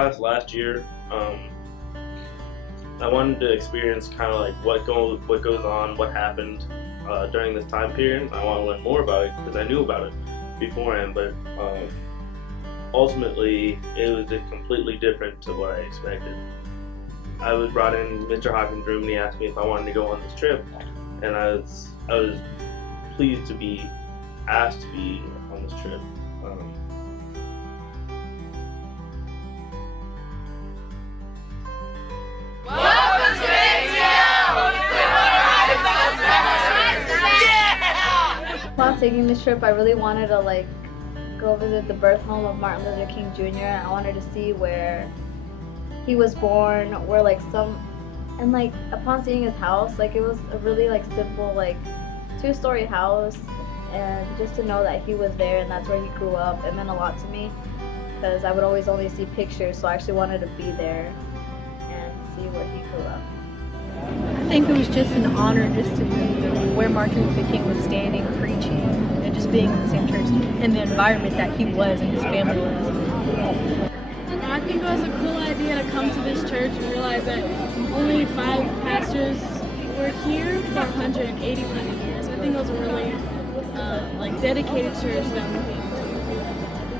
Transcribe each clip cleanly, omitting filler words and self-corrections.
class last year. I wanted to experience kind of like what goes on, what happened during this time period. I want to learn more about it because I knew about it beforehand, but ultimately it was just completely different to what I expected. I was brought in Mr. Hawkins' room and he asked me if I wanted to go on this trip, and I was pleased to be asked to be on this trip. While taking this trip, I really wanted to go visit the birth home of Martin Luther King Jr. and I wanted to see where he was born, where upon seeing his house, it was a really simple 2-story house, and just to know that he was there and that's where he grew up, it meant a lot to me because I would always only see pictures, so I actually wanted to be there and see where he grew up. I think it was just an honor just to be where Martin Luther King was standing, preaching, and just being in the same church and the environment that he was and his family was. I think it was a cool idea to come to this church and realize that only 5 pastors were here for 181 years. I think it was a really dedicated church that we came to.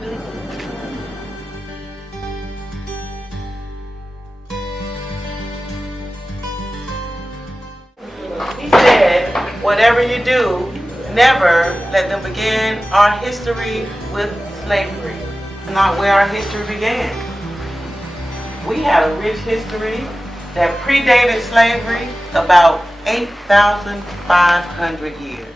Really cool. He said, whatever you do, never let them begin our history with slavery. Not where our history began. We have a rich history that predated slavery about 8,500 years.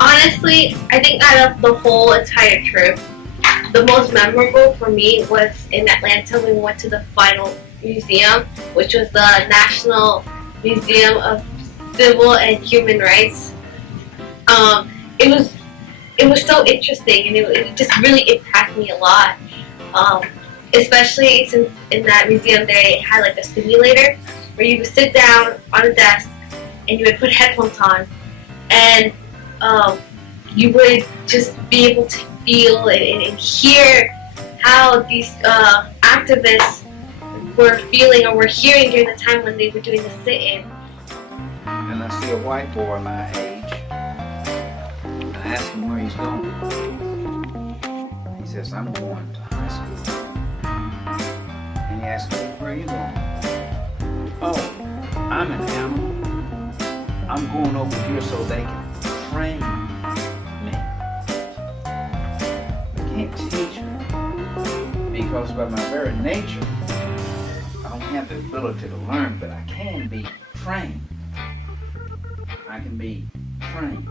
Honestly, I think out of the whole entire trip, the most memorable for me was in Atlanta. We went to the final museum, which was the National Museum of Civil and Human Rights. It was so interesting, and it just really impacted me a lot. Especially since in that museum they had a simulator where you would sit down on a desk and you would put headphones on, and you would just be able to feel and hear how these activists were feeling or were hearing during the time when they were doing the sit-in. And I see a white boy my age, and I ask him where he's going. He says, I'm going to high school. And he asks me, where are you going? Oh, I'm an animal. I'm going over here so they can train me. They can't teach me because by my very nature, I don't have the ability to learn, but I can be trained. I can be trained.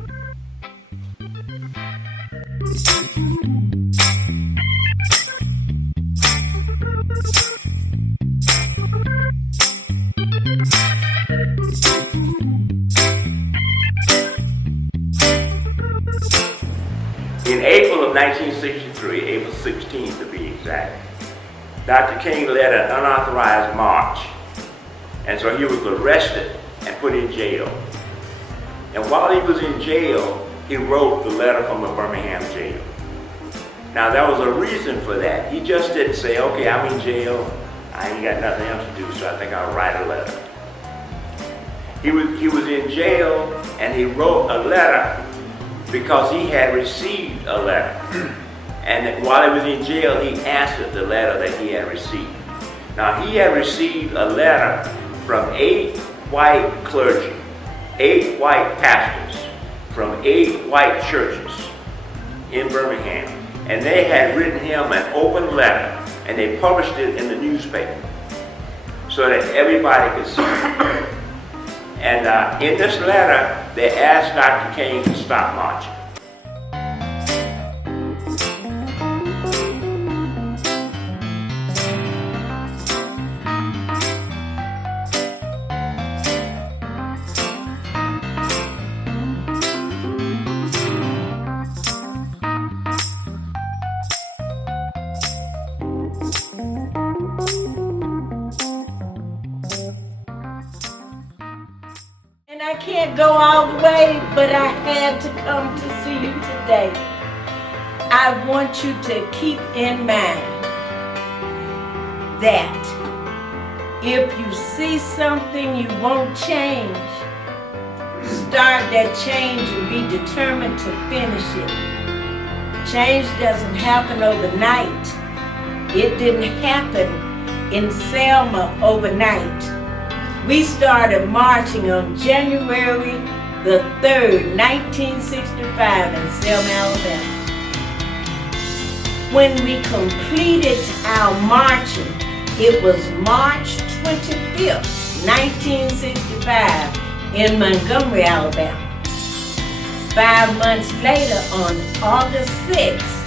In April of 1963, April 16th to be exact, Dr. King led an unauthorized march, and so he was arrested and put in jail. And while he was in jail, he wrote the letter from the Birmingham jail. Now there was a reason for that. He just didn't say, okay, I'm in jail, I ain't got nothing else to do, so I think I'll write a letter. He was in jail and he wrote a letter because he had received a letter. And while he was in jail, he answered the letter that he had received. Now he had received a letter from 8 white clergy, 8 white pastors, from 8 white churches in Birmingham. And they had written him an open letter, and they published it in the newspaper so that everybody could see it. And in this letter, they asked Dr. King to stop marching. can't go all the way, but I had to come to see you today. I want you to keep in mind that if you see something you won't change, start that change and be determined to finish it. Change doesn't happen overnight. It didn't happen in Selma overnight. We started marching on January the 3rd, 1965 in Selma, Alabama. When we completed our marching, it was March 25th, 1965 in Montgomery, Alabama. 5 months later, on August 6th,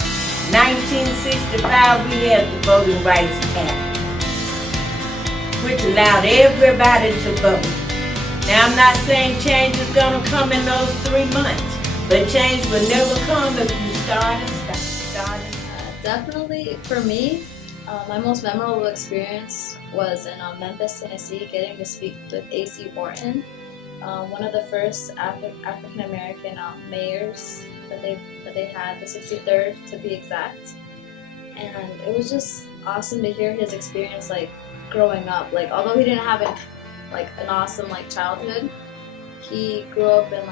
1965, we had the Voting Rights Act, which allowed everybody to vote. Now, I'm not saying change is going to come in those 3 months, but change will never come if you start and stop. Definitely, for me, my most memorable experience was in Memphis, Tennessee, getting to speak with A.C. Horton, one of the first African American mayors that they had, the 63rd to be exact. And it was just awesome to hear his experience, like growing up. Like, although he didn't have an awesome childhood, he grew up in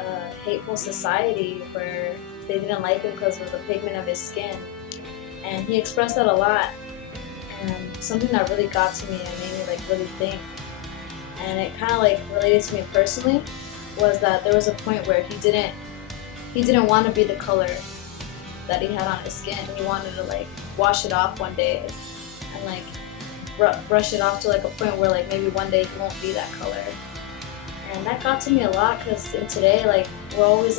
a hateful society where they didn't like him because of the pigment of his skin, and he expressed that a lot. And something that really got to me and made me really think, and it kind of related to me personally, was that there was a point where he didn't want to be the color that he had on his skin. He wanted to wash it off one day and brush it off to a point where maybe one day he won't be that color. And that got to me a lot, because in today we're always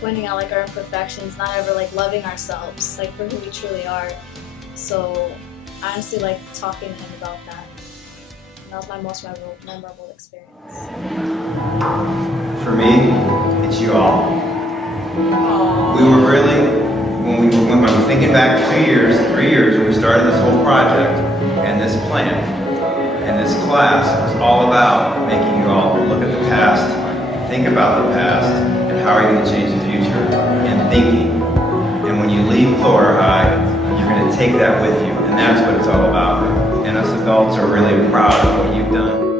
pointing out our imperfections, not ever loving ourselves for who we truly are. So I honestly talking to him about that. And that was my most memorable experience. For me, it's you all. We were really, when I'm thinking back 2 years, 3 years, when we started this whole project and this plan and this class, was all about making you all look at the past, think about the past, and how are you going to change the future, and thinking. And when you leave Cloher High, you're going to take that with you, and that's what it's all about. And us adults are really proud of what you've done.